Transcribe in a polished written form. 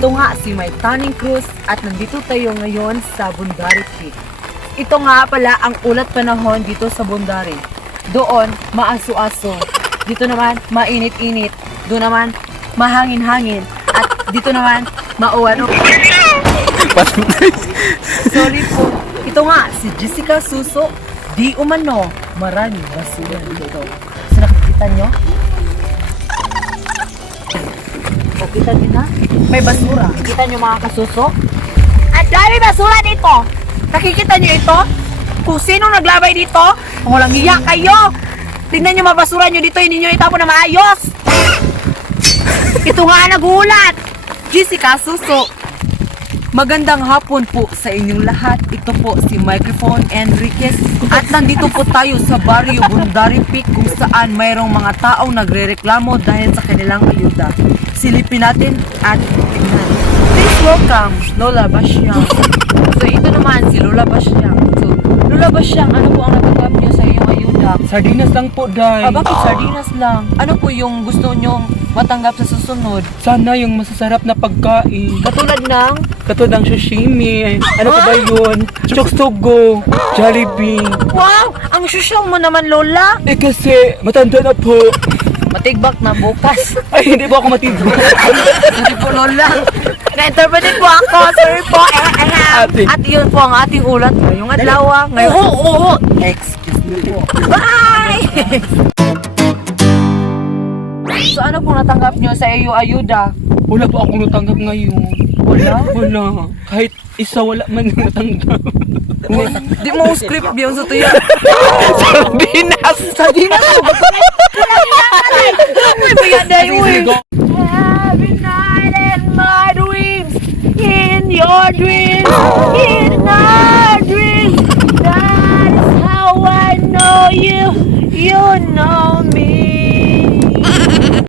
Ito nga si May Taning Cruz at nandito tayo ngayon sa Bundari Peak. Ito nga pala ang ulat panahon dito sa Bundari. Doon, maaso-aso. Dito naman, mainit-init. Doon naman, mahangin-hangin. At dito naman, mauwano. Sorry po. Ito nga, si Jessica Suso. Di umano, maraming basura dito. So nakikita nyo? O, kita nyo na? May basura. Kita nyo mga kasuso? Ang dami basura dito! Nakikita nyo ito? Kung sino naglabay dito, walang hiya kayo! Tingnan nyo mga basura nyo dito, hindi nyo itapon na maayos! Ito nga nagulat! Jessica Suso. Magandang hapon po sa inyong lahat. Ito po si Microphone Enriquez at nandito po tayo sa Barrio Bundari Peak kung saan mayroong mga taong nagrereklamo dahil sa kanilang ayuda. Silipin natin at tingnan. Please welcome Lola Basyang. So ito naman si Lola Basyang. So Lola Basyang, ano po ang natanggap niyo sa iyong ayuda? Sardinas lang po, Day. Bakit sardinas lang? Ano po yung gusto niyo matanggap sa susunod? Sana yung masasarap na pagkain. Katulad ng Katulad ng sashimi. Ano pa ba yun? Choksogo. Jollibee. wow! Ang social mo naman, Lola! Eh kasi, matanda na po. Matigbak na bukas. Ay, hindi po ako matibok. Hindi po, Lola. Na-interpreted po ako. Sorry po. Ate. At yun po ang ating ulat ngayong adlaw. Ngayon. Oo. Excuse me po. Bye! So ano pong natanggap nyo sa iyo ayuda? Wala po akong natanggap ngayon. Wala? Wala. Kahit isa wala man yung natanggap. Di mo script yung sa tuya. Sardinas! Sardinas mo ba? May bayaday mo eh. Every night in my dreams, in your dreams, in our dreams, that is how I know you, you know